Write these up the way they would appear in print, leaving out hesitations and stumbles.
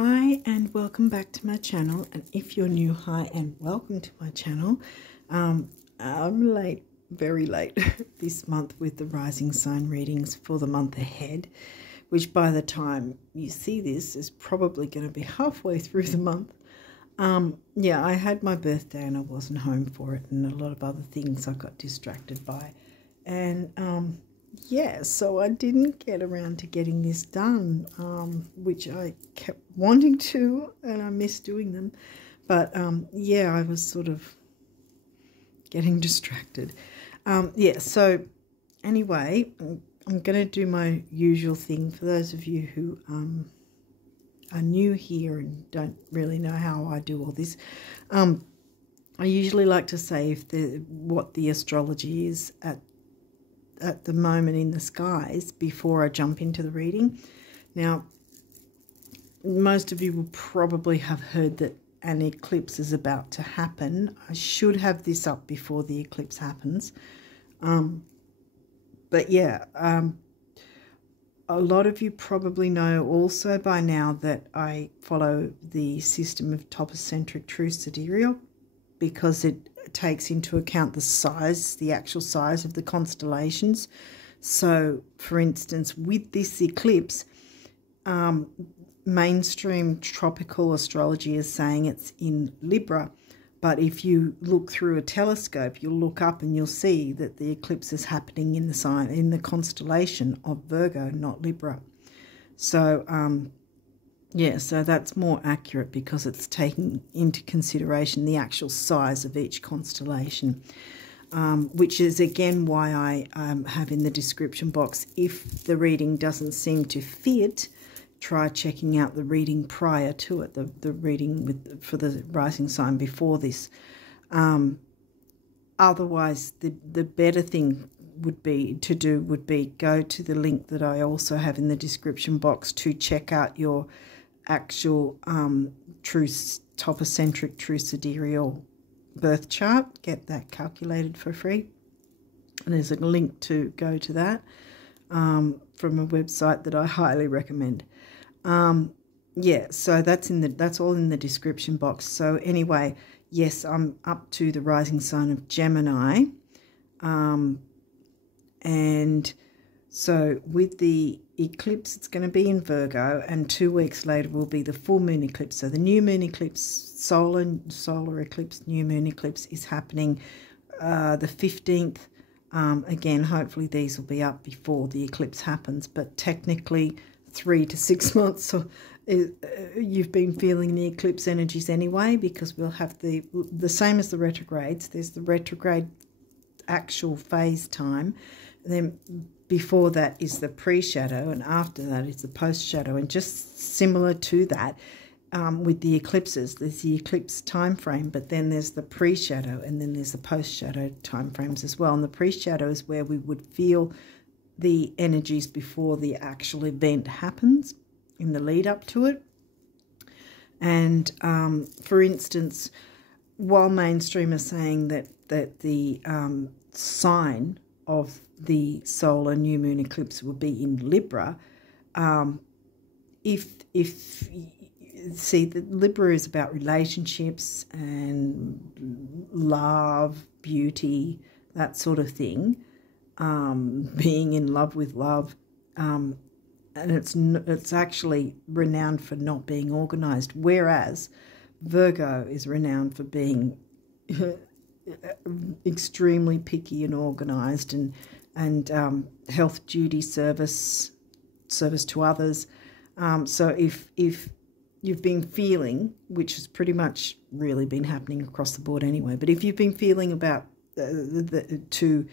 Hi and welcome back to my channel, and if you're new, hi and welcome to my channel. I'm late, very late this month with the rising sign readings for the month ahead, which by the time you see this is probably going to be halfway through the month. Yeah, I had my birthday and I wasn't home for it, and a lot of other things I got distracted by, and yeah, so I didn't get around to getting this done, which I kept wanting to, and I missed doing them. But yeah, I was sort of getting distracted. Yeah, so anyway, I'm going to do my usual thing for those of you who are new here and don't really know how I do all this. I usually like to say what the astrology is at the moment in the skies before I jump into the reading. Now, most of you will probably have heard that an eclipse is about to happen. I should have this up before the eclipse happens. But yeah, a lot of you probably know also by now that I follow the system of topocentric true sidereal, because it takes into account the size, the actual size of the constellations. So, for instance, with this eclipse, mainstream tropical astrology is saying it's in Libra, but if you look through a telescope, you'll look up and you'll see that the eclipse is happening in the constellation of Virgo, not Libra. So, yeah, so that's more accurate because it's taking into consideration the actual size of each constellation, which is again why I have in the description box, if the reading doesn't seem to fit, try checking out the reading prior to it, the reading for the rising sign before this. Otherwise, the better thing would be go to the link that I also have in the description box to check out your actual topocentric true sidereal birth chart. Get that calculated for free, and there's a link to go to that from a website that I highly recommend. Yeah, so that's all in the description box. So anyway, yes, I'm up to the rising sign of Gemini, and so with the eclipse, it's going to be in Virgo, and 2 weeks later will be the full moon eclipse. So the new moon eclipse, solar eclipse, new moon eclipse is happening the 15th. Again, hopefully these will be up before the eclipse happens, but technically 3 to 6 months. So you've been feeling the eclipse energies anyway, because we'll have the same as the retrogrades. There's the retrograde actual phase time, and then before that is the pre-shadow, and after that is the post-shadow. And just similar to that, with the eclipses, there's the eclipse time frame, but then there's the pre-shadow, and then there's the post-shadow time frames as well. And the pre-shadow is where we would feel the energies before the actual event happens, in the lead up to it. And for instance, while mainstream are saying that the sign of the solar new moon eclipse will be in Libra, see, the Libra is about relationships and love, beauty, that sort of thing, being in love with love, and it's actually renowned for not being organized, whereas Virgo is renowned for being extremely picky and organized, and health duty, service to others. So if you've been feeling, which has pretty much really been happening across the board anyway, but if you've been feeling about to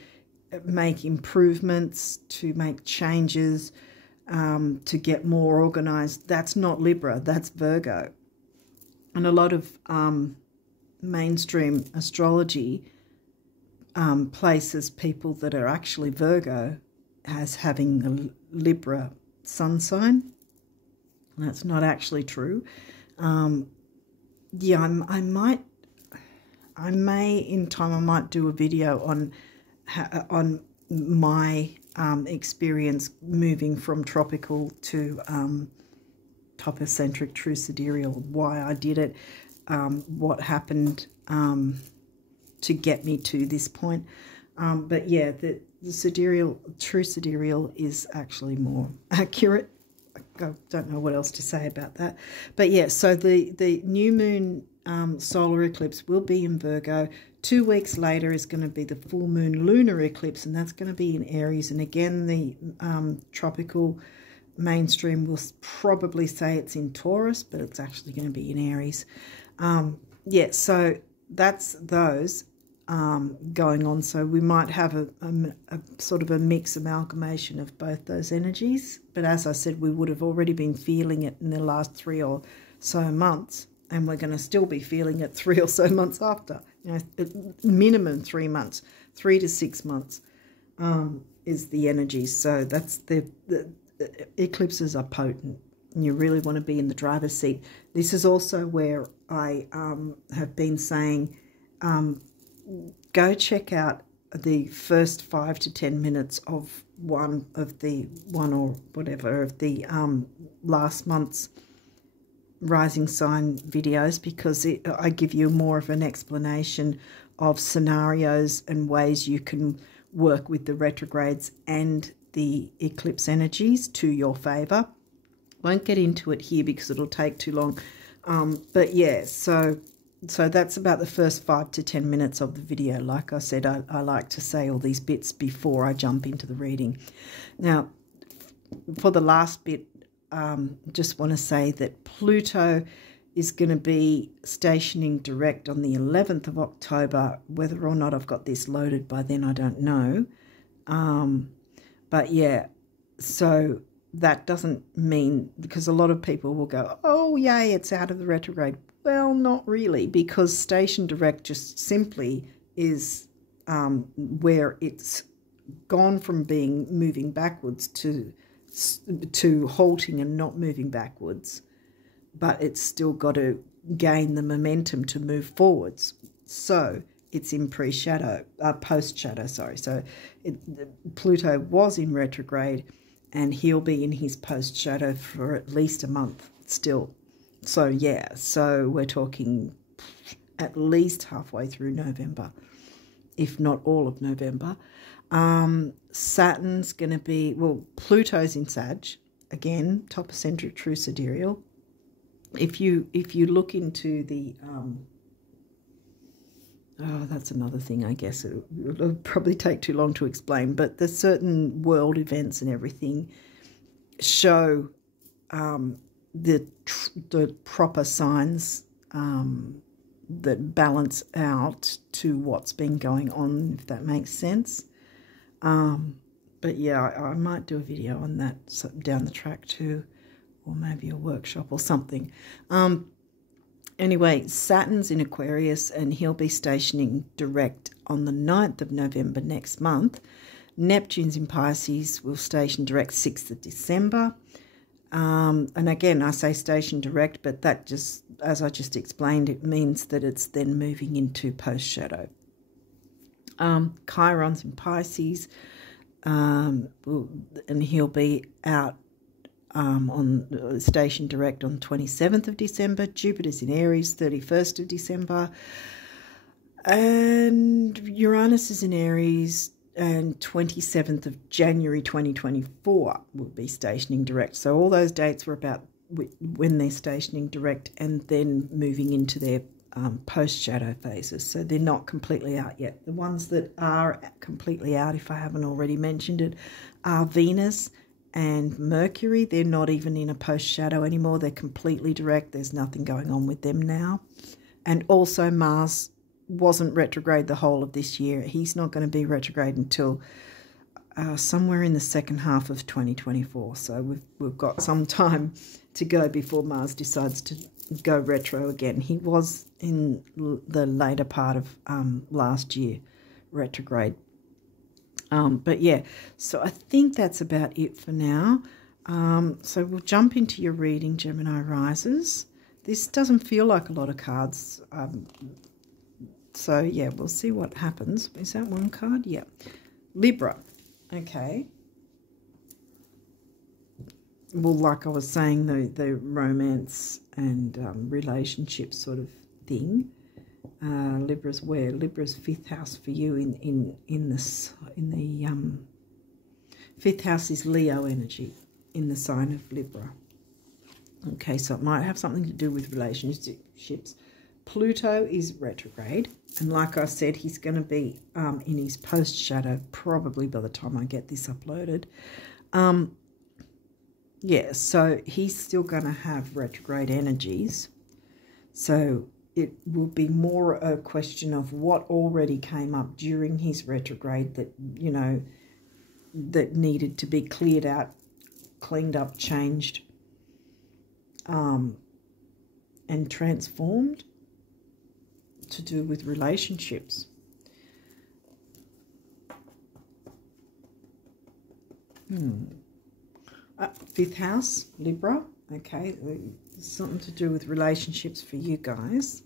make improvements, to make changes, to get more organized, that's not Libra, that's Virgo. And a lot of mainstream astrology places people that are actually Virgo as having a Libra sun sign. That's not actually true. Yeah, I may in time, I might do a video on my experience moving from tropical to topocentric, true sidereal, why I did it, what happened to get me to this point. But yeah, the sidereal, true sidereal is actually more accurate. I don't know what else to say about that. But yeah, so the new moon solar eclipse will be in Virgo. 2 weeks later is going to be the full moon lunar eclipse, and that's going to be in Aries. And again, the tropical mainstream will probably say it's in Taurus, but it's actually going to be in Aries. Yeah, so that's those going on. So we might have a sort of a mix amalgamation of both those energies. But as I said, we would have already been feeling it in the last 3 or so months, and we're going to still be feeling it 3 or so months after. You know, minimum 3 months, 3 to 6 months is the energy. So that's the eclipses are potent. You really want to be in the driver's seat. This is also where I have been saying, go check out the first 5 to 10 minutes of one or whatever of the last month's rising sign videos, because I give you more of an explanation of scenarios and ways you can work with the retrogrades and the eclipse energies to your favor. Won't get into it here because it'll take too long. But yeah, so that's about the first 5 to 10 minutes of the video. Like I said, I like to say all these bits before I jump into the reading. Now, for the last bit, just want to say that Pluto is going to be stationing direct on the 11th of October. Whether or not I've got this loaded by then, I don't know. But yeah, so that doesn't mean, because a lot of people will go, oh, yay, it's out of the retrograde. Well, not really, because station direct just simply is where it's gone from being moving backwards to halting and not moving backwards, but it's still got to gain the momentum to move forwards. So it's in post-shadow, sorry. So Pluto was in retrograde, and he'll be in his post-shadow for at least a month still. So yeah, so we're talking at least halfway through November, if not all of November. Saturn's going to be, well, Pluto's in Sag, again, topocentric, true sidereal. If you look into the, that's another thing, I guess. It'll probably take too long to explain, but the certain world events and everything show the proper signs that balance out to what's been going on, if that makes sense. But yeah, I might do a video on that down the track too, or maybe a workshop or something. Anyway, Saturn's in Aquarius, and he'll be stationing direct on the 9th of November next month. Neptune's in Pisces, will station direct 6th of December. And again, I say station direct, but that just, as I just explained, it means that it's then moving into post-shadow. Chiron's in Pisces, and he'll be out on station direct on 27th of December. Jupiter's in Aries, 31st of December. And Uranus is in Aries, and 27th of January 2024 will be stationing direct. So all those dates were about when they're stationing direct and then moving into their post-shadow phases. So they're not completely out yet. The ones that are completely out, if I haven't already mentioned it, are Venus and Mercury. They're not even in a post-shadow anymore. They're completely direct. There's nothing going on with them now. And also Mars wasn't retrograde the whole of this year. He's not going to be retrograde until somewhere in the second half of 2024. So we've got some time to go before Mars decides to go retro again. He was in the later part of last year retrograde. But yeah, so I think that's about it for now. So we'll jump into your reading, Gemini risers. This doesn't feel like a lot of cards. So yeah, we'll see what happens. Is that one card? Yeah. Libra. Okay. well, like I was saying, the romance and relationship sort of thing. Libra's where Libra's fifth house for you in the fifth house is Leo energy in the sign of Libra. Okay, so it might have something to do with relationships. Pluto is retrograde, and like I said, he's going to be in his post shadow probably by the time I get this uploaded. Yeah, so he's still going to have retrograde energies. So it will be more a question of what already came up during his retrograde that, you know, that needed to be cleared out, cleaned up, changed, and transformed to do with relationships. Fifth house, Libra. Okay, something to do with relationships for you guys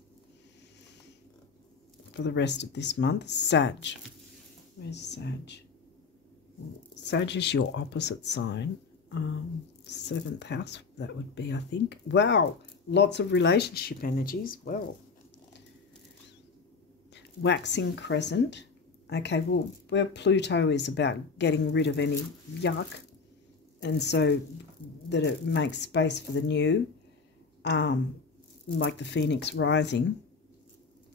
for the rest of this month. Sag. Where's Sag? Sag is your opposite sign. Seventh house, that would be, I think. Wow, lots of relationship energies. Well, waxing crescent. Okay, well, where Pluto is about getting rid of any yuck, and so that it makes space for the new, like the Phoenix rising.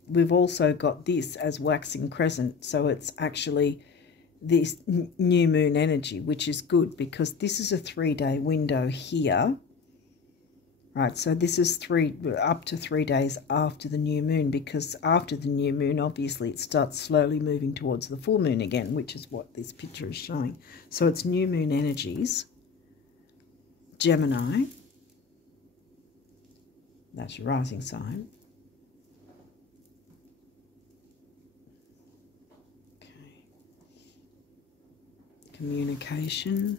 We've also got this as waxing crescent, so it's actually this new moon energy, which is good because this is a 3-day window here. Right, so this is up to 3 days after the new moon, because after the new moon, obviously, it starts slowly moving towards the full moon again, which is what this picture is showing. So it's new moon energies. Gemini. That's your rising sign. Okay. Communication.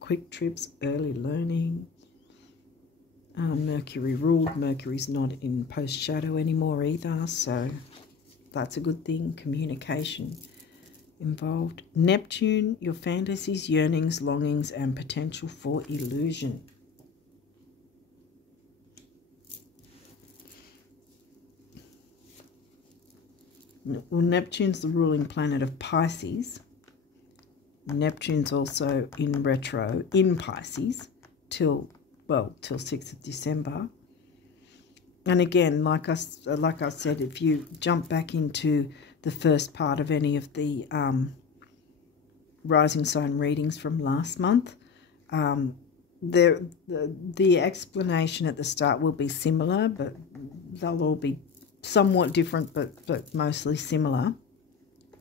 Quick trips, early learning. Mercury ruled. Mercury's not in post shadow anymore either, so that's a good thing. Communication involved. Neptune, your fantasies, yearnings, longings, and potential for illusion. Well, Neptune's the ruling planet of Pisces. Neptune's also in retro in Pisces till 6th of December. And again, like I said, if you jump back into the first part of any of the rising sign readings from last month, the explanation at the start will be similar, but they'll all be somewhat different, but mostly similar.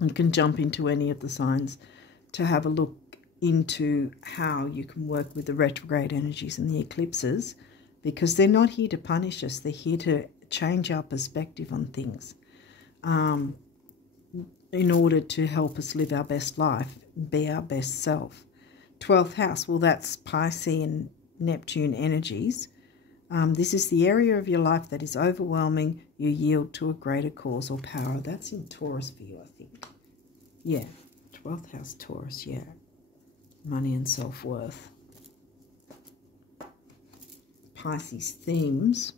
You can jump into any of the signs to have a look into how you can work with the retrograde energies and the eclipses, because they're not here to punish us. They're here to change our perspective on things in order to help us live our best life, be our best self. 12th house, well, that's Pisces and Neptune energies. This is the area of your life that is overwhelming. You yield to a greater cause or power. That's in Taurus for you, I think. Yeah, 12th house Taurus, yeah. Money and self-worth. Pisces themes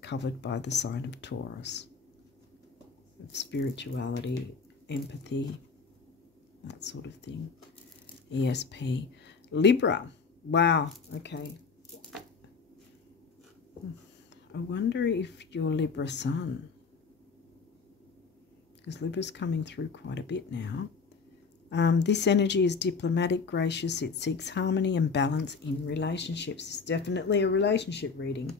covered by the sign of Taurus. Spirituality, empathy, that sort of thing. ESP. Libra. Wow, okay. I wonder if you're Libra sun, because Libra's coming through quite a bit now. This energy is diplomatic, gracious. It seeks harmony and balance in relationships. It's definitely a relationship reading.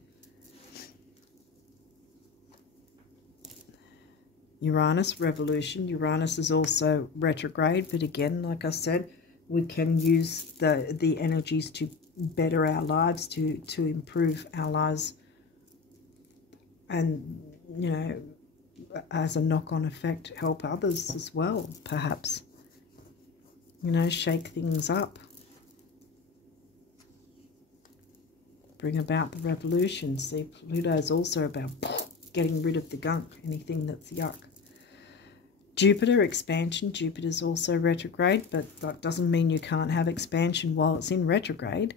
Uranus, revolution. Uranus is also retrograde, but again, like I said, we can use the energies to better our lives, to improve our lives, and, you know, as a knock-on effect, help others as well, perhaps. You know, shake things up. Bring about the revolution. See, Pluto's also about getting rid of the gunk, anything that's yuck. Jupiter, expansion. Jupiter's also retrograde, but that doesn't mean you can't have expansion while it's in retrograde.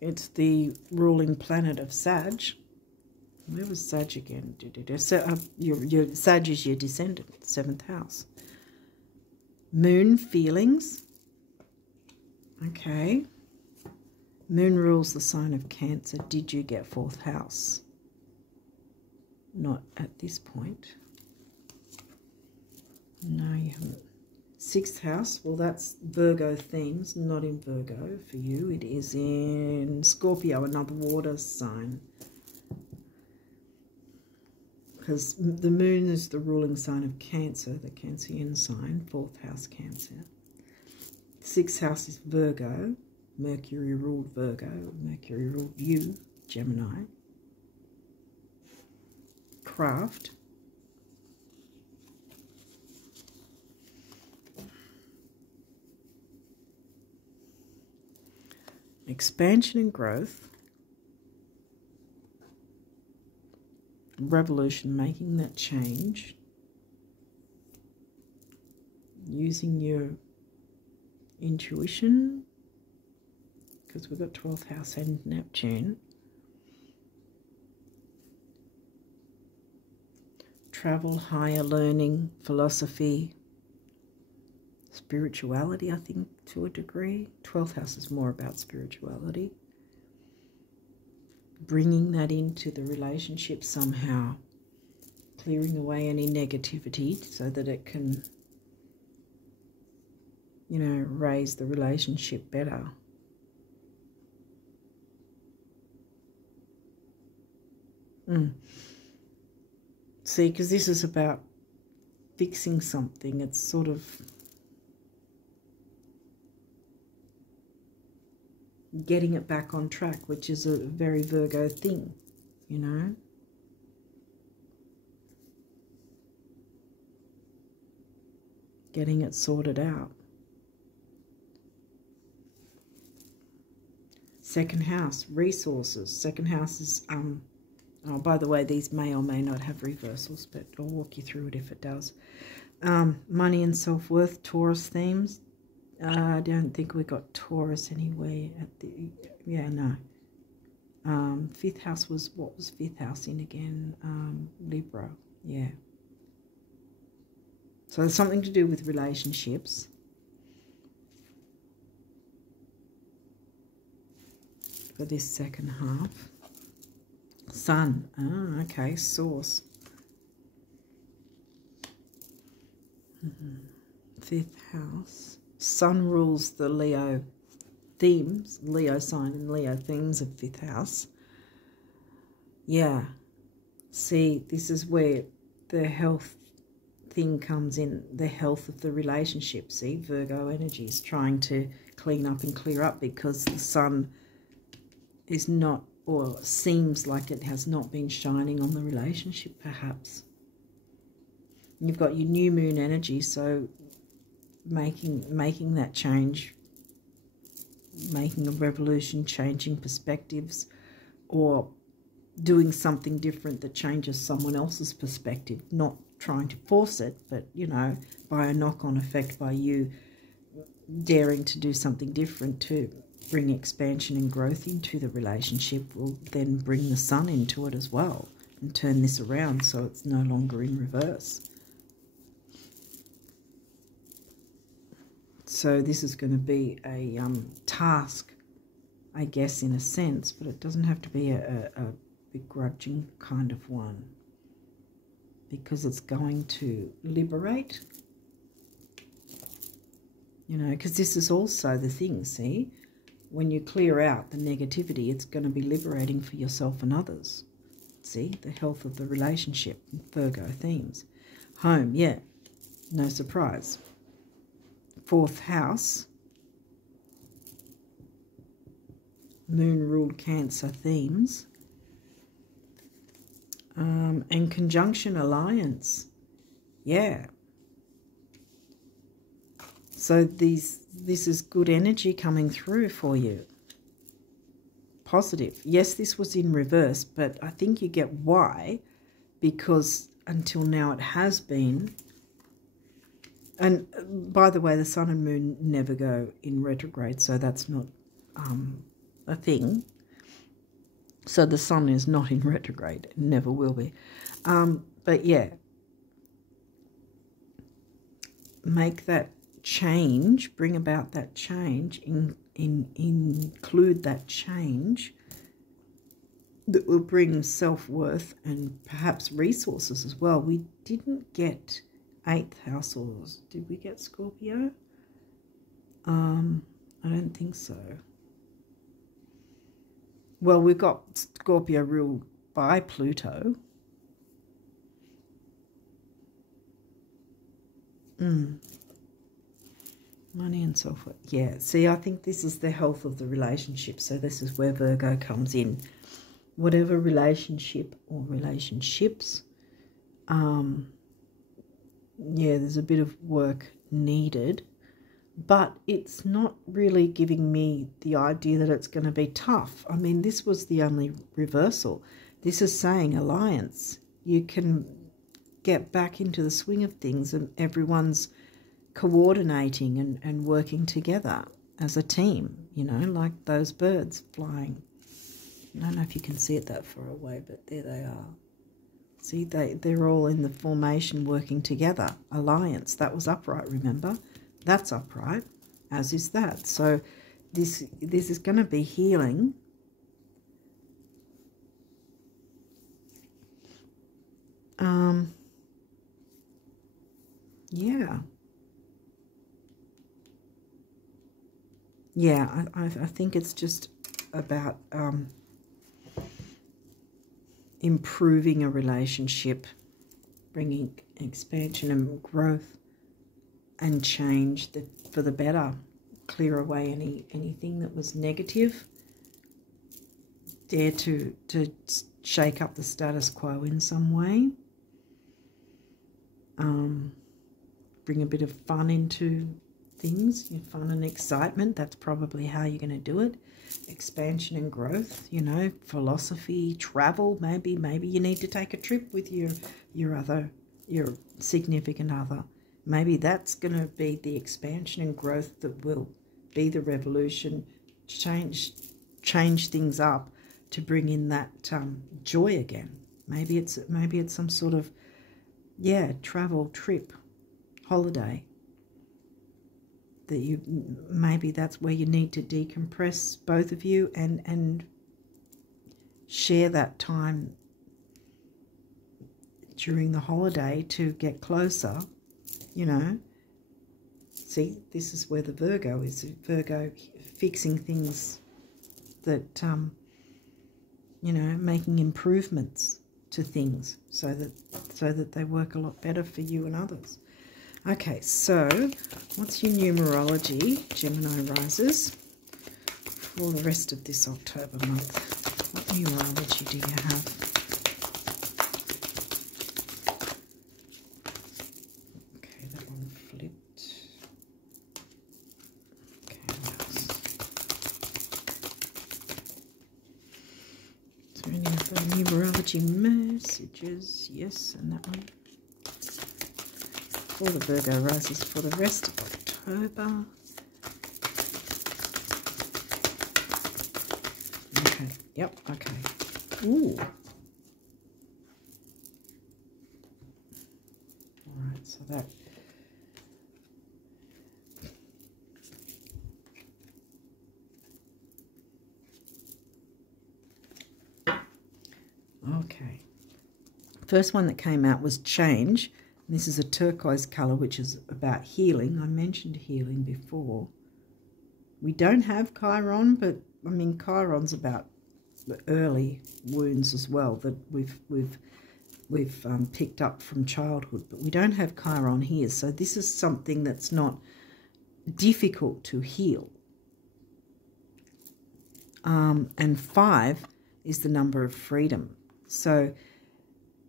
It's the ruling planet of Sag. Where was Sag again? So, your Sag is your descendant, 7th house. Moon, feelings. Okay. Moon rules the sign of Cancer. Did you get 4th house? Not at this point. No, you haven't. 6th house, well, that's Virgo themes, not in Virgo for you. It is in Scorpio, another water sign. Because the moon is the ruling sign of Cancer, the Cancerian sign, 4th house Cancer. 6th house is Virgo. Mercury ruled Virgo. Mercury ruled you, Gemini. Craft. Expansion and growth. Revolution, making that change. Using your intuition. Because we've got 12th house and Neptune. Travel, higher learning, philosophy, spirituality, I think, to a degree. 12th house is more about spirituality. Bringing that into the relationship somehow. Clearing away any negativity so that it can, you know, raise the relationship better. See, because this is about fixing something. It's sort of getting it back on track, which is a very Virgo thing, you know. Getting it sorted out. 2nd house, resources. 2nd house is, oh, by the way, these may or may not have reversals, but I'll walk you through it if it does. Money and self-worth, Taurus themes. I don't think we got Taurus anywhere at the, yeah, no. 5th house was, what was 5th house in again? Libra, yeah. So there's something to do with relationships. For this second half. Sun, ah, okay, source. 5th house. Sun rules the Leo themes, Leo sign and Leo themes of 5th house. Yeah. See, this is where the health thing comes in, the health of the relationship. See, Virgo energy is trying to clean up and clear up because the sun is not, or seems like it has not been shining on the relationship perhaps. You've got your new moon energy, so making that change, making a revolution, changing perspectives, or doing something different that changes someone else's perspective, not trying to force it, but, you know, by a knock-on effect, by you daring to do something different to bring expansion and growth into the relationship, will then bring the sun into it as well and turn this around so it's no longer in reverse. So this is going to be a task, I guess, in a sense, but it doesn't have to be a begrudging kind of one, because it's going to liberate, you know, because this is also the thing, see, when you clear out the negativity, it's going to be liberating for yourself and others. See, the health of the relationship, Virgo themes. Home, yeah, no surprise. 4th house, moon ruled Cancer themes. And conjunction alliance, yeah. So this is good energy coming through for you. positive. Yes, this was in reverse, but I think you get why, because until now it has been. And by the way, the sun and moon never go in retrograde, so that's not a thing. So the sun is not in retrograde, it never will be. But yeah, make that change, bring about that change, include that change that will bring self-worth and perhaps resources as well. We didn't get 8th house, or did we get Scorpio? I don't think so. Well, we've got Scorpio ruled by Pluto. Money and self-worth. Yeah, see, I think this is the health of the relationship. So this is where Virgo comes in. Whatever relationship or relationships, yeah, there's a bit of work needed, but it's not really giving me the idea that it's going to be tough. I mean, this was the only reversal. This is saying alliance. You can get back into the swing of things and everyone's coordinating and working together as a team, you know, like those birds flying. I don't know if you can see it that far away, but there they are. See, they're all in the formation working together. Alliance, that was upright, remember? That's upright, as is that. So this is going to be healing. Yeah. Yeah, I think it's just about improving a relationship, bringing expansion and growth and change for the better. Clear away anything that was negative. Dare to shake up the status quo in some way. Bring a bit of fun into things, fun and excitement. That's probably how you're going to do it. Expansion and growth, you know, philosophy, travel. Maybe you need to take a trip with your significant other. Maybe that's going to be the expansion and growth that will be the revolution. Change things up to bring in that joy again. Maybe it's some sort of travel, trip, holiday. That maybe that's where you need to decompress, both of you, and share that time during the holiday to get closer, you know. See, this is where the Virgo is. Virgo fixing things that, you know, making improvements to things so that they work a lot better for you and others. Okay, so what's your numerology, Gemini risers, for the rest of this October month? What numerology do you have? Okay, that one flipped. Okay, is there any other numerology messages? Yes, and that one. For the Virgo risers for the rest of October. Okay, yep, okay. Ooh. Alright, so that. Okay. First one that came out was change. This is a turquoise colour, which is about healing. I mentioned healing before. We don't have Chiron, but I mean Chiron's about the early wounds as well that we've picked up from childhood, but we don't have Chiron here. So this is something that's not difficult to heal. And 5 is the number of freedom. So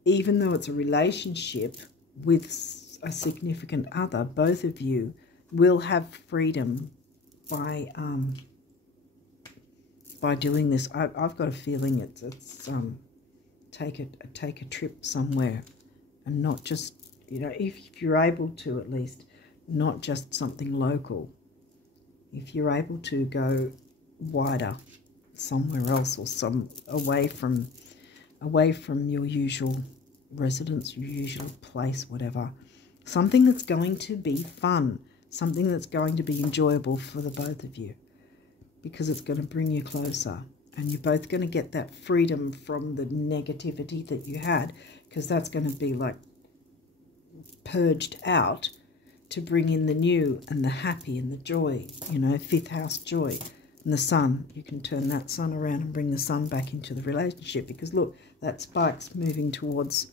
even though it's a relationship with a significant other, both of you will have freedom by by doing this. I've got a feeling it's take a trip somewhere, and not just, you know, if you're able to, at least not just something local. If you're able to go wider somewhere else, or away from your usual residence, your usual place, whatever. Something that's going to be fun, something that's going to be enjoyable for the both of you, because it's going to bring you closer, and you're both going to get that freedom from the negativity that you had, because that's going to be like purged out to bring in the new and the happy and the joy, you know, 5th house joy. And the sun, you can turn that sun around and bring the sun back into the relationship, because look, that spike's moving towards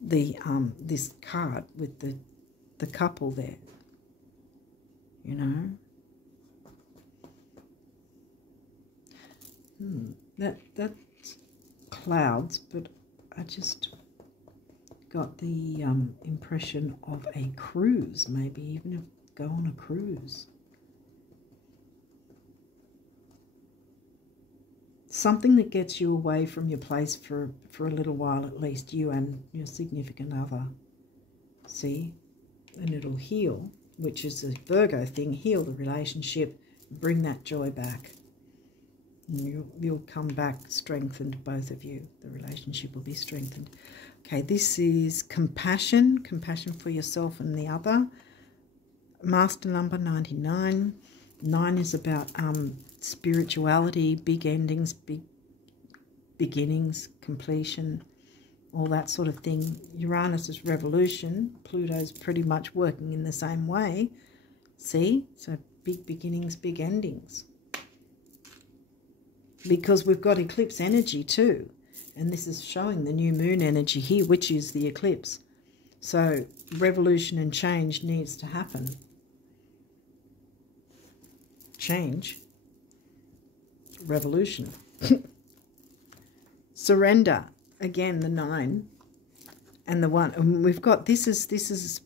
the this card with the couple there, you know. That's clouds, but I just got the impression of a cruise, maybe even go on a cruise. Something that gets you away from your place for a little while, at least, you and your significant other. See? And it'll heal, which is a Virgo thing, heal the relationship, bring that joy back. And you'll come back strengthened, both of you. The relationship will be strengthened. Okay, this is compassion for yourself and the other. Master number 99. 9 is about spirituality, big endings, big beginnings, completion, all that sort of thing. Uranus is revolution. Pluto's pretty much working in the same way. See? So big beginnings, big endings. Because we've got eclipse energy too. And this is showing the new moon energy here, which is the eclipse. So revolution and change needs to happen. Change, revolution. Surrender, again the 9 and the 1. And we've got, this is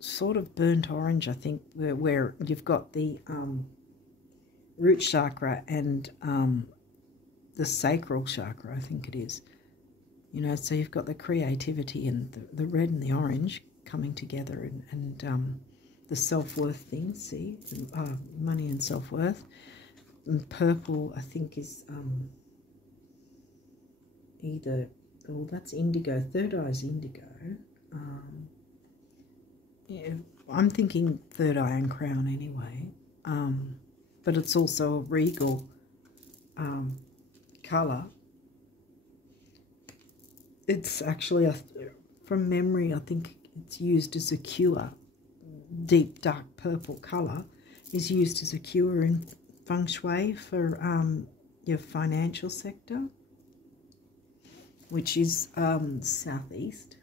sort of burnt orange, I think, where you've got the root chakra and the sacral chakra, I think it is. You know, so you've got the creativity and the red and the orange coming together, and the self-worth thing, see? Money and self-worth. And purple, I think, is either, oh, that's indigo. Third eye's indigo. Yeah, I'm thinking third eye and crown anyway. But it's also a regal colour. It's actually, from memory, I think it's used as a cure. Deep dark purple colour is used as a cure in feng shui for your financial sector, which is southeast.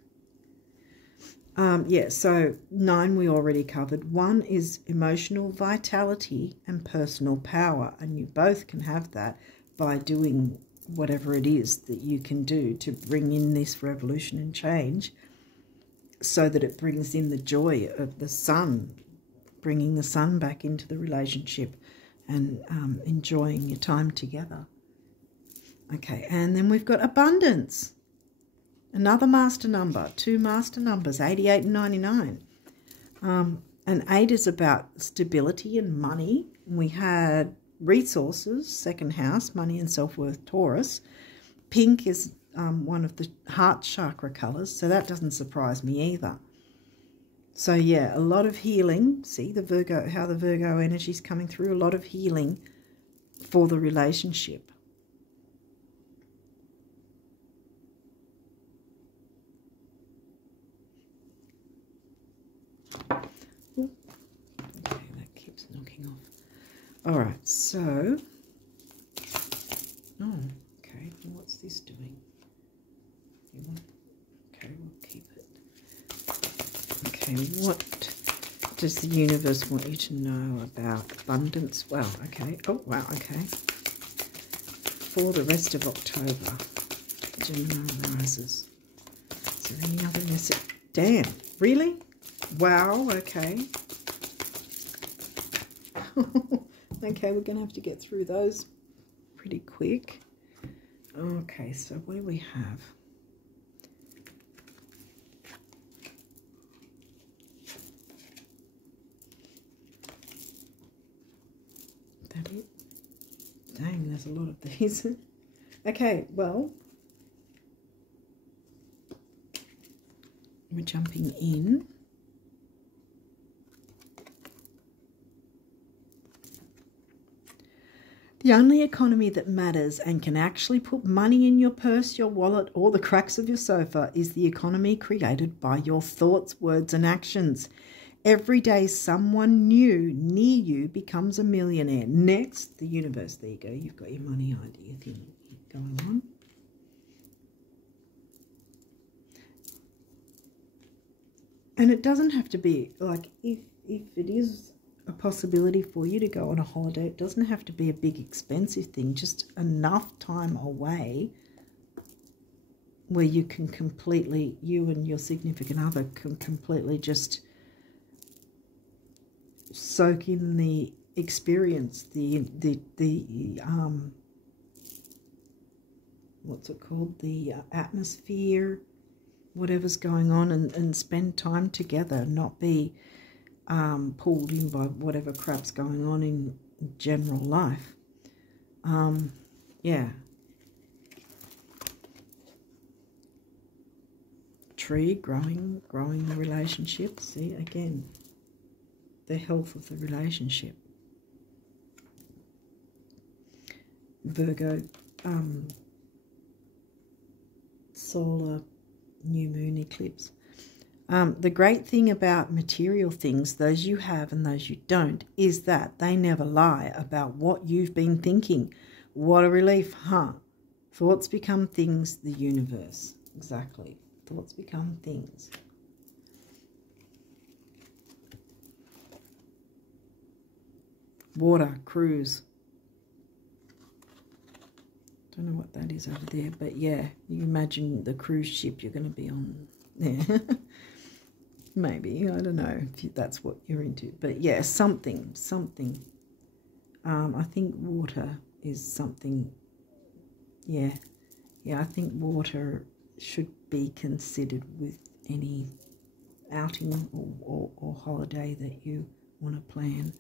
Yeah, so 9 we already covered. 1 is emotional vitality and personal power, and you both can have that by doing whatever it is that you can do to bring in this revolution and change, so that it brings in the joy of the sun, bringing the sun back into the relationship and enjoying your time together. Okay, and then we've got abundance. Another master number, 2 master numbers, 88 and 99. And 8 is about stability and money. We had resources, 2nd house, money and self-worth, Taurus. Pink is one of the heart chakra colours, so that doesn't surprise me either. So yeah, a lot of healing. See the Virgo, how the Virgo energy is coming through. A lot of healing for the relationship. Okay, that keeps knocking off. All right, so, oh, okay, what's this doing? Okay, we'll keep it. Okay, what does the universe want you to know about abundance? Well, okay. Oh, wow, okay. For the rest of October, Gemini rises. Is there any other message? Damn, really? Wow, okay. Okay, we're going to have to get through those pretty quick. Okay, so what do we have? Is that it? Dang, there's a lot of these. Okay, well, we're jumping in. The only economy that matters and can actually put money in your purse, your wallet, or the cracks of your sofa is the economy created by your thoughts, words, and actions. Every day someone new near you becomes a millionaire. Next, the universe. There you go. You've got your money idea thing going on. And it doesn't have to be, like, if it is a possibility for you to go on a holiday, it doesn't have to be a big expensive thing, just enough time away where you can completely, you and your significant other can completely just soak in the experience, the what's it called, the atmosphere, whatever's going on, and spend time together, not be pulled in by whatever crap's going on in general life. Yeah. Tree growing the relationship. See, again, the health of the relationship. Virgo, solar new moon eclipse. The great thing about material things, those you have and those you don't, is that they never lie about what you've been thinking. What a relief, huh? Thoughts become things, the universe. Exactly. Thoughts become things. Water, cruise. Don't know what that is over there, but yeah, you imagine the cruise ship you're going to be on there. Maybe, I don't know if that's what you're into, but yeah, something. I think water is something. Yeah, I think water should be considered with any outing or holiday that you want to plan.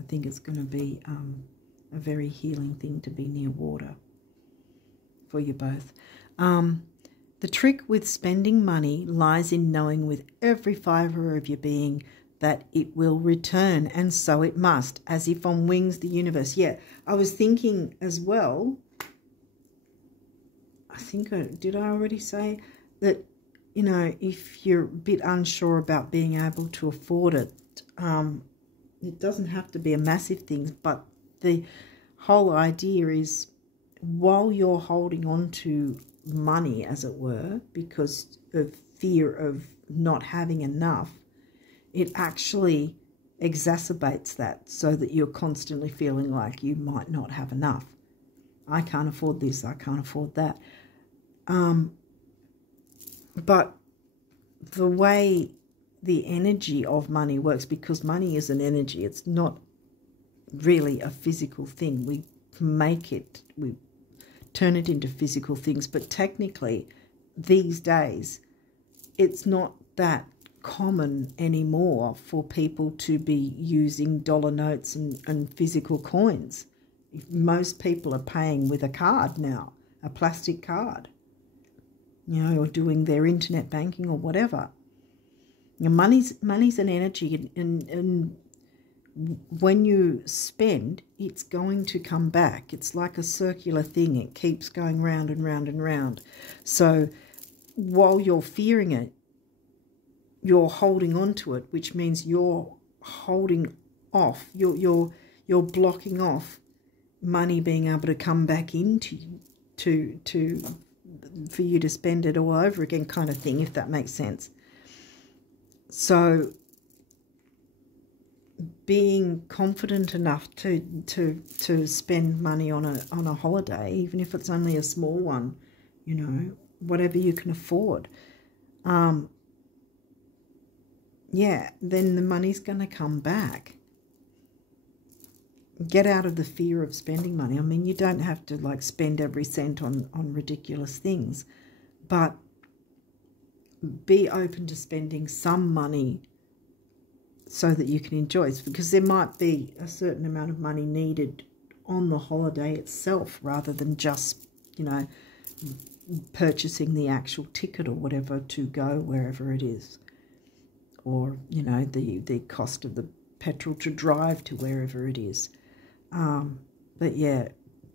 I think it's going to be a very healing thing to be near water for you both. The trick with spending money lies in knowing with every fibre of your being that it will return, and so it must, as if on wings, the universe. Yeah, I was thinking as well, I think, did I already say that, you know, if you're a bit unsure about being able to afford it, it doesn't have to be a massive thing, but the whole idea is, while you're holding on to money, as it were, because of fear of not having enough, it actually exacerbates that, so that you're constantly feeling like you might not have enough. I can't afford this, I can't afford that. But the way the energy of money works, because money is an energy, it's not really a physical thing. We make it, we turn it into physical things, but technically these days it's not that common anymore for people to be using dollar notes and physical coins. Most people are paying with a card now, a plastic card, you know, or doing their internet banking or whatever. You know, money's an energy, and when you spend, it's going to come back. It's like a circular thing. It keeps going round and round and round. So while you're fearing it, you're holding on to it, which means you're holding off. You're blocking off money being able to come back into you for you to spend it all over again, kind of thing, if that makes sense. So being confident enough to spend money on a holiday, even if it's only a small one, you know, whatever you can afford, yeah, then the money's going to come back. get out of the fear of spending money. I mean, you don't have to like spend every cent on ridiculous things, but be open to spending some money so that you can enjoy it, because there might be a certain amount of money needed on the holiday itself rather than just, you know, purchasing the actual ticket or whatever to go wherever it is, or, you know, the cost of the petrol to drive to wherever it is. But yeah,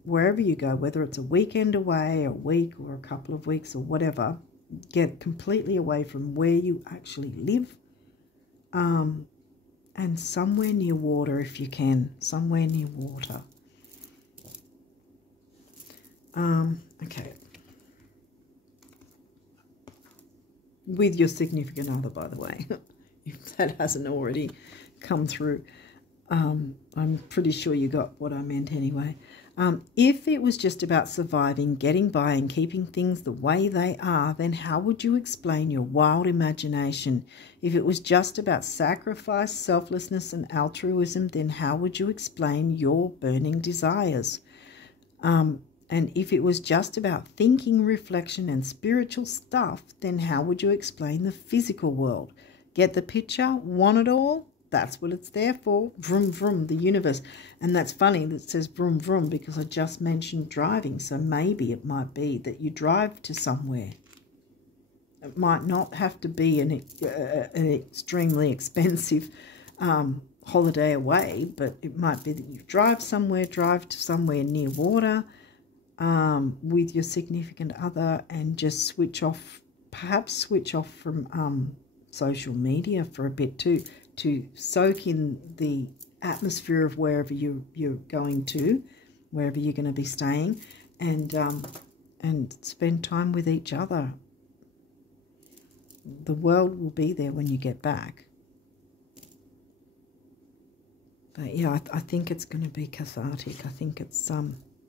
wherever you go, whether it's a weekend away, a week or a couple of weeks or whatever, get completely away from where you actually live, and somewhere near water if you can, somewhere near water. Okay. With your significant other, by the way, if that hasn't already come through. I'm pretty sure you got what I meant anyway. If it was just about surviving, getting by and keeping things the way they are, then how would you explain your wild imagination? If it was just about sacrifice, selflessness and altruism, then how would you explain your burning desires? And if it was just about thinking, reflection and spiritual stuff, then how would you explain the physical world? Get the picture? Want it all? That's what it's there for. Vroom, vroom, the universe. And that's funny that it says vroom, vroom, because I just mentioned driving. So maybe it might be that you drive to somewhere. It might not have to be an extremely expensive holiday away, but it might be that you drive to somewhere near water with your significant other, and just switch off, perhaps switch off from social media for a bit too, to soak in the atmosphere of wherever you're going to, wherever you're going to be staying, and spend time with each other. The world will be there when you get back. But yeah, I think it's going to be cathartic. I think it's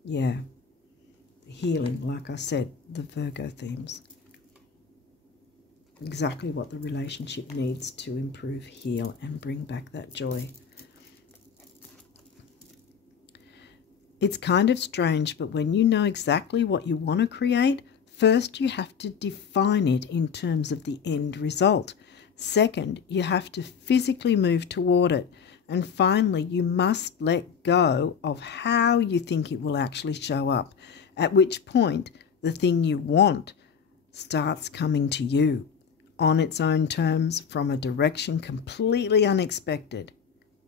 yeah, healing. Like I said, the Virgo themes. Exactly what the relationship needs to improve, heal, and bring back that joy. It's kind of strange, but when you know exactly what you want to create, first you have to define it in terms of the end result. Second, you have to physically move toward it. And finally, you must let go of how you think it will actually show up, at which point the thing you want starts coming to you on its own terms from a direction completely unexpected,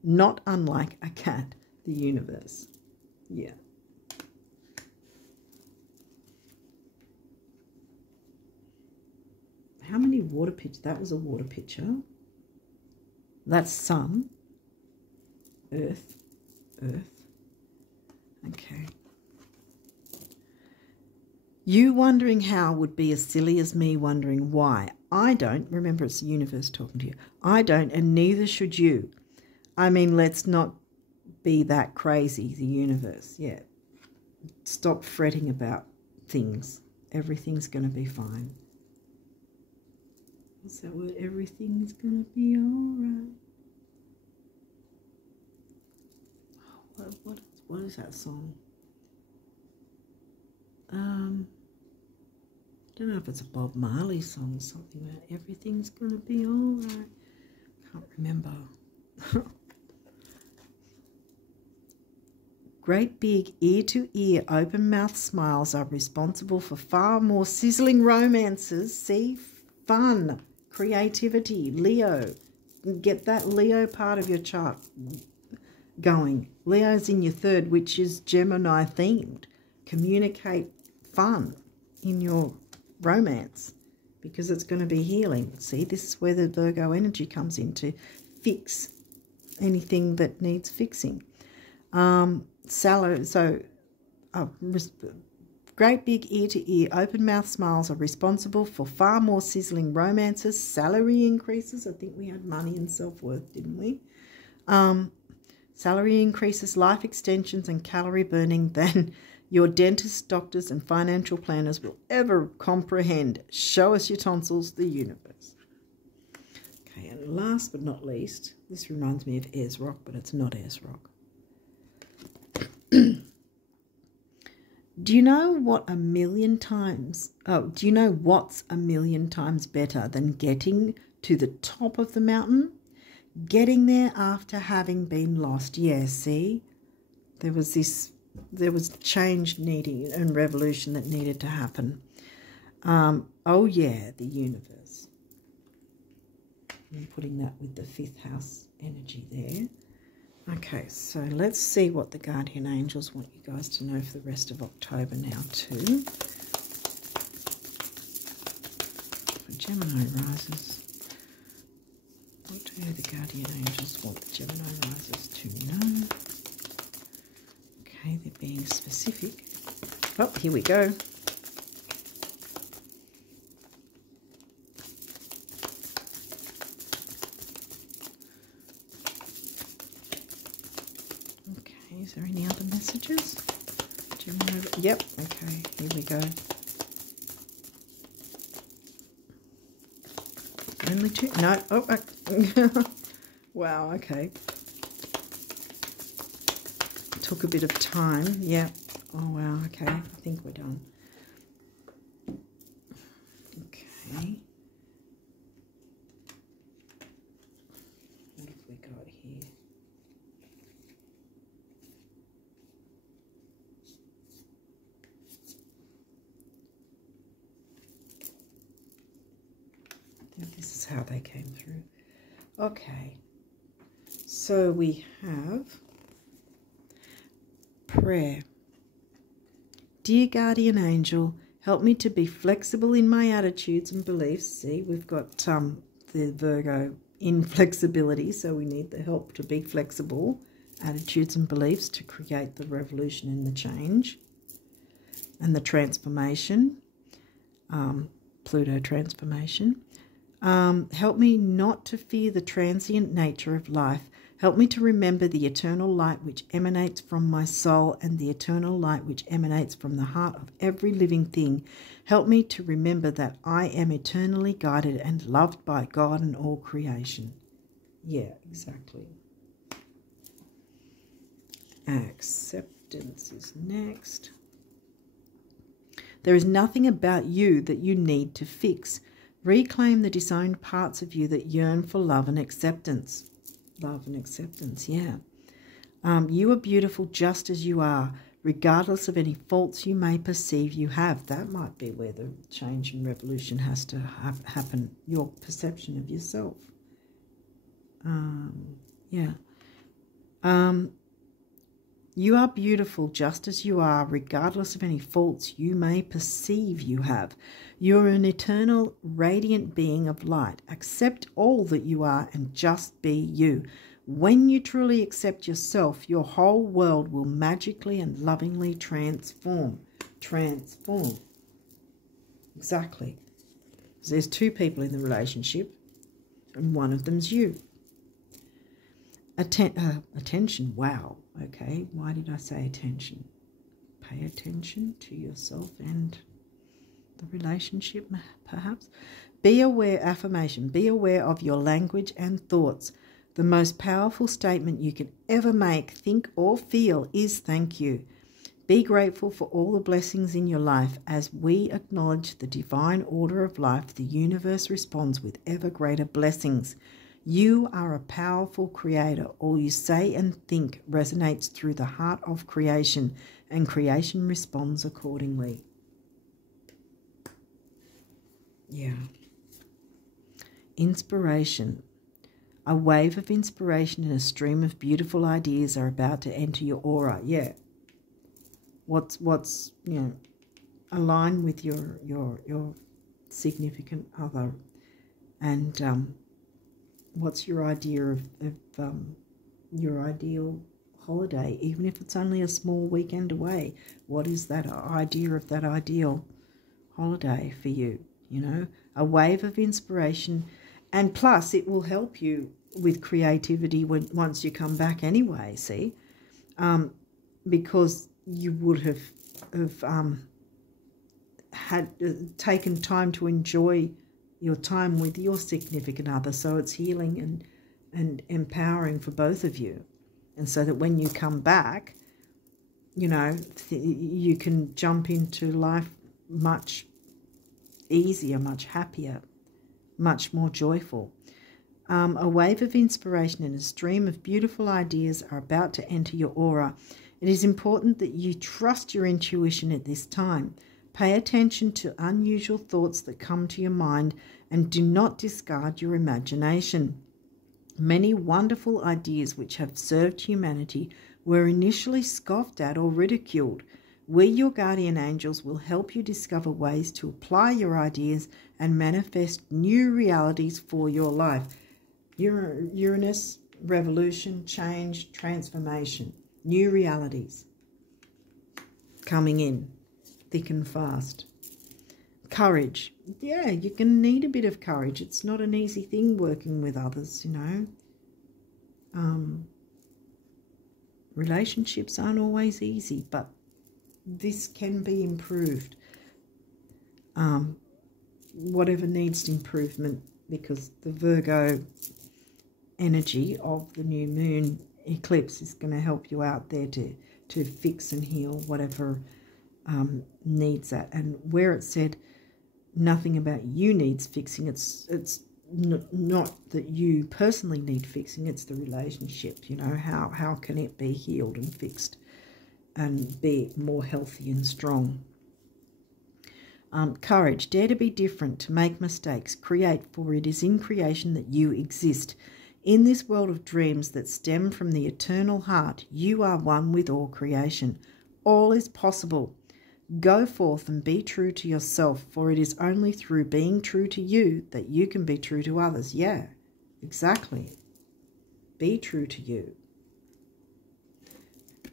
not unlike a cat, the universe. Yeah. How many water pictures? That was a water picture. That's sun, earth, okay. You wondering how would be as silly as me wondering why. I don't. Remember, it's the universe talking to you. I don't, and neither should you. I mean, let's not be that crazy, the universe. Yeah. Stop fretting about things. Everything's going to be fine. What's that word? Everything's going to be all right. What is that song? I don't know if it's a Bob Marley song, something about everything's going to be all right. Can't remember. Great big ear-to-ear open-mouth smiles are responsible for far more sizzling romances. See? Fun, creativity, Leo. Get that Leo part of your chart going. Leo's in your third, which is Gemini themed. Communicate fun in your romance, because it's going to be healing. See, this is where the Virgo energy comes in to fix anything that needs fixing. Great big ear-to-ear open-mouth smiles are responsible for far more sizzling romances, salary increases. I think we had money and self-worth, didn't we? Salary increases, life extensions and calorie burning than your dentists, doctors and financial planners will ever comprehend. Show us your tonsils, the universe. Okay, and last but not least, this reminds me of Ayers Rock, but it's not Ayers Rock. Do you know what a million times, do you know what's a million times better than getting to the top of the mountain? Getting there after having been lost. Yeah, see? There was change needing and revolution that needed to happen. Oh yeah, the universe. I'm putting that with the 5th house energy there. Okay, so let's see what the guardian angels want you guys to know for the rest of October now too. For Gemini risers, what do the guardian angels want the Gemini risers to know? Okay, they're being specific. Oh, here we go. Is there any other messages? Gemini, yep, okay, here we go. Only 2? No, oh, wow, okay. Took a bit of time, yeah. Oh, wow, okay, I think we're done. Okay. What have we got here? This is how they came through. Okay, so we have prayer. Dear guardian angel, help me to be flexible in my attitudes and beliefs. See, we've got the Virgo inflexibility, so we need the help to be flexible. Attitudes and beliefs to create the revolution and the change and the transformation. Pluto transformation. Help me not to fear the transient nature of life. Help me to remember the eternal light which emanates from my soul and the eternal light which emanates from the heart of every living thing. Help me to remember that I am eternally guided and loved by God and all creation. Yeah, exactly. Acceptance is next. There is nothing about you that you need to fix. Reclaim the disowned parts of you that yearn for love and acceptance. Love and acceptance, yeah. You are beautiful just as you are, regardless of any faults you may perceive you have. That might be where the change and revolution has to happen, your perception of yourself. Yeah. You are beautiful just as you are, regardless of any faults you may perceive you have. You are an eternal, radiant being of light. Accept all that you are and just be you. When you truly accept yourself, your whole world will magically and lovingly transform. Transform. Exactly. There's 2 people in the relationship, and one of them's you. Attention, wow. Okay, why did I say attention? Pay attention to yourself and the relationship, perhaps. Be aware, affirmation, be aware of your language and thoughts. The most powerful statement you can ever make, think or feel is thank you. Be grateful for all the blessings in your life. As we acknowledge the divine order of life, the universe responds with ever greater blessings. You are a powerful creator. All you say and think resonates through the heart of creation, and creation responds accordingly. Yeah. Inspiration. A wave of inspiration and a stream of beautiful ideas are about to enter your aura. Yeah. What's align with your significant other, and what's your idea of your ideal holiday, even if it's only a small weekend away? What is that idea of that ideal holiday for you? A wave of inspiration, and plus it will help you with creativity once you come back anyway. See, because you would have had taken time to enjoy your time with your significant other, so it's healing and empowering for both of you, and so that when you come back, you know, you can jump into life much easier, much happier, much more joyful. A wave of inspiration and a stream of beautiful ideas are about to enter your aura. It is important that you trust your intuition at this time. Pay attention to unusual thoughts that come to your mind and do not discard your imagination. Many wonderful ideas which have served humanity were initially scoffed at or ridiculed. We, your guardian angels, will help you discover ways to apply your ideas and manifest new realities for your life. Uranus, revolution, change, transformation, new realities coming in thick and fast. Courage. Yeah, you're going to need a bit of courage. It's not an easy thing working with others, you know. Relationships aren't always easy, but this can be improved. Whatever needs improvement, because the Virgo energy of the new moon eclipse is going to help you out there to fix and heal whatever needs that. And where it said nothing about you needs fixing, it's not that you personally need fixing, it's the relationship, you know, how can it be healed and fixed and be more healthy and strong. Courage. Dare to be different, to make mistakes, create, for it is in creation that you exist. In this world of dreams that stem from the eternal heart, you are one with all creation. All is possible. Go forth and be true to yourself, for it is only through being true to you that you can be true to others. Yeah, exactly. Be true to you.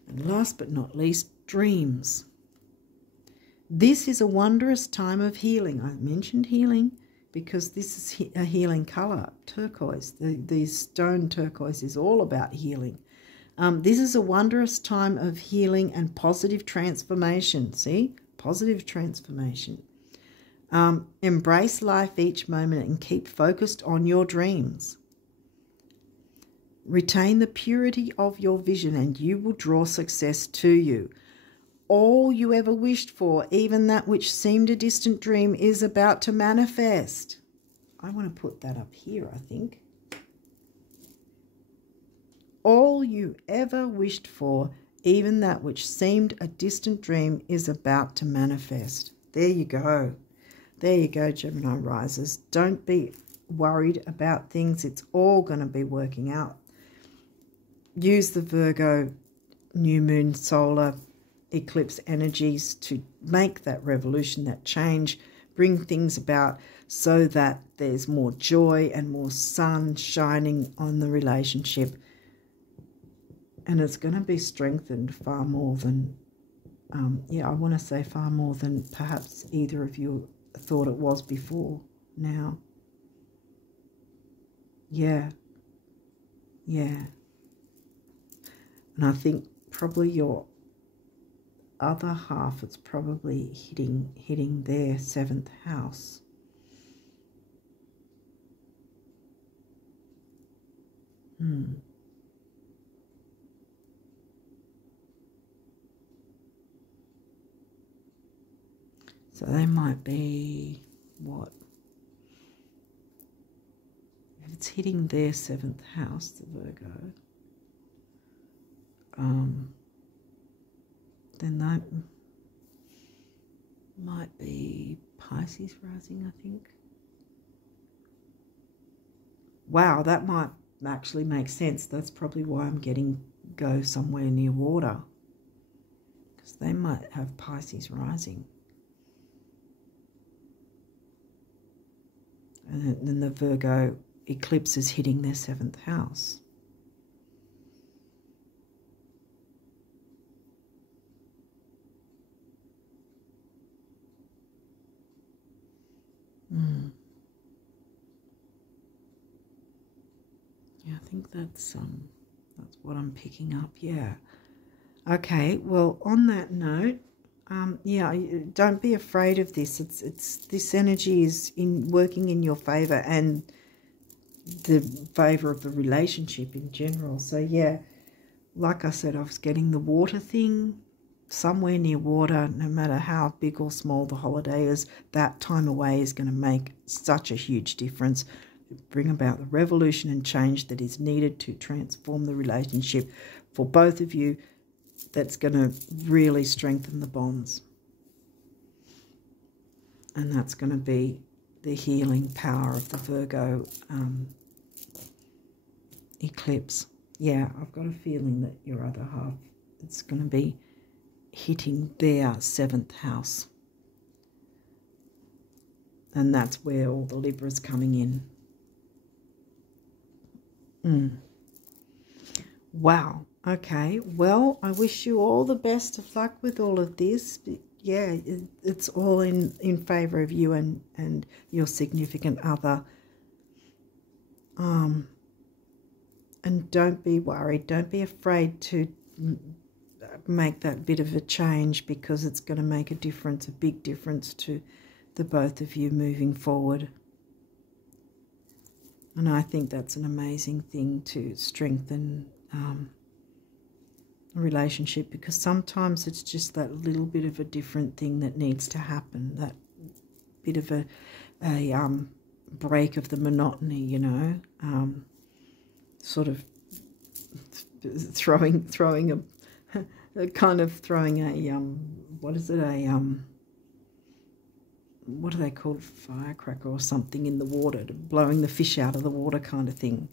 And last but not least, dreams. This is a wondrous time of healing. I mentioned healing because this is a healing colour, turquoise. The stone turquoise is all about healing. This is a wondrous time of healing and positive transformation. See? Positive transformation. Embrace life each moment and keep focused on your dreams. Retain the purity of your vision and you will draw success to you. All you ever wished for, even that which seemed a distant dream, is about to manifest. I want to put that up here, I think. All you ever wished for, even that which seemed a distant dream, is about to manifest. There you go. There you go, Gemini risers. Don't be worried about things. It's all going to be working out. Use the Virgo new moon solar eclipse energies to make that revolution, that change, bring things about so that there's more joy and more sun shining on the relationship. And it's going to be strengthened far more than, I want to say far more than perhaps either of you thought it was before now. Yeah. And I think probably your other half, it's probably hitting their 7th house. So they might be, what? If it's hitting their 7th house, the Virgo, then that might be Pisces rising, I think. Wow, that might actually make sense. That's probably why I'm getting go somewhere near water, because they might have Pisces rising. And then the Virgo eclipse is hitting their 7th house. Yeah, I think that's what I'm picking up. Yeah. Okay. Well, on that note, don't be afraid of this. It's this energy is working in your favor and the favor of the relationship in general. So yeah, like I said, I was getting the water thing, somewhere near water, no matter how big or small the holiday is, that time away is going to make such a huge difference. Bring about the revolution and change that is needed to transform the relationship for both of you. That's going to really strengthen the bonds. And that's going to be the healing power of the Virgo eclipse. Yeah, I've got a feeling that your other half, it's going to be hitting their 7th house. And that's where all the Libra's coming in. Wow. Okay. Well, I wish you all the best of luck with all of this. Yeah, it's all in favour of you and your significant other. And don't be worried. Don't be afraid to make that bit of a change, because it's going to make a difference, a big difference to the both of you moving forward. And I think that's an amazing thing to strengthen a relationship, because sometimes it's just that little bit of a different thing that needs to happen, that bit of a break of the monotony, you know, sort of throwing a kind of throwing a what is it, a what are they called, firecracker or something in the water, blowing the fish out of the water kind of thing,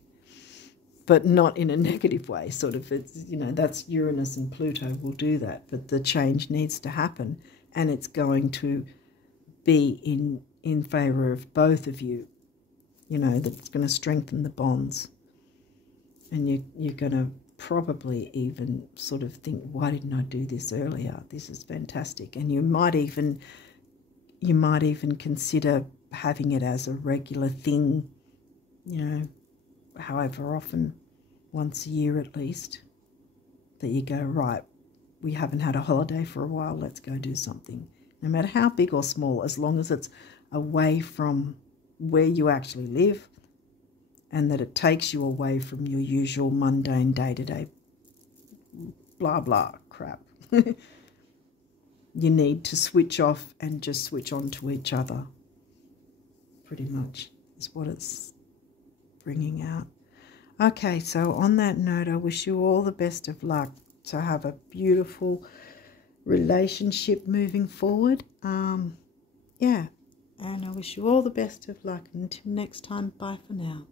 but not in a negative way. Sort of, it's, you know, that's Uranus and Pluto will do that, but the change needs to happen, and it's going to be in favour of both of you. You know, that's going to strengthen the bonds, and you're going to probably even sort of think, why didn't I do this earlier? This is fantastic. And you might even consider having it as a regular thing, you know, however often, once a year at least, that you go, right, we haven't had a holiday for a while, let's go do something. No matter how big or small, as long as it's away from where you actually live, and that it takes you away from your usual mundane day-to-day blah blah crap. You need to switch off and just switch on to each other, pretty much, is what it's bringing out. Okay, so on that note, I wish you all the best of luck to have a beautiful relationship moving forward. Yeah, and I wish you all the best of luck. Until next time, bye for now.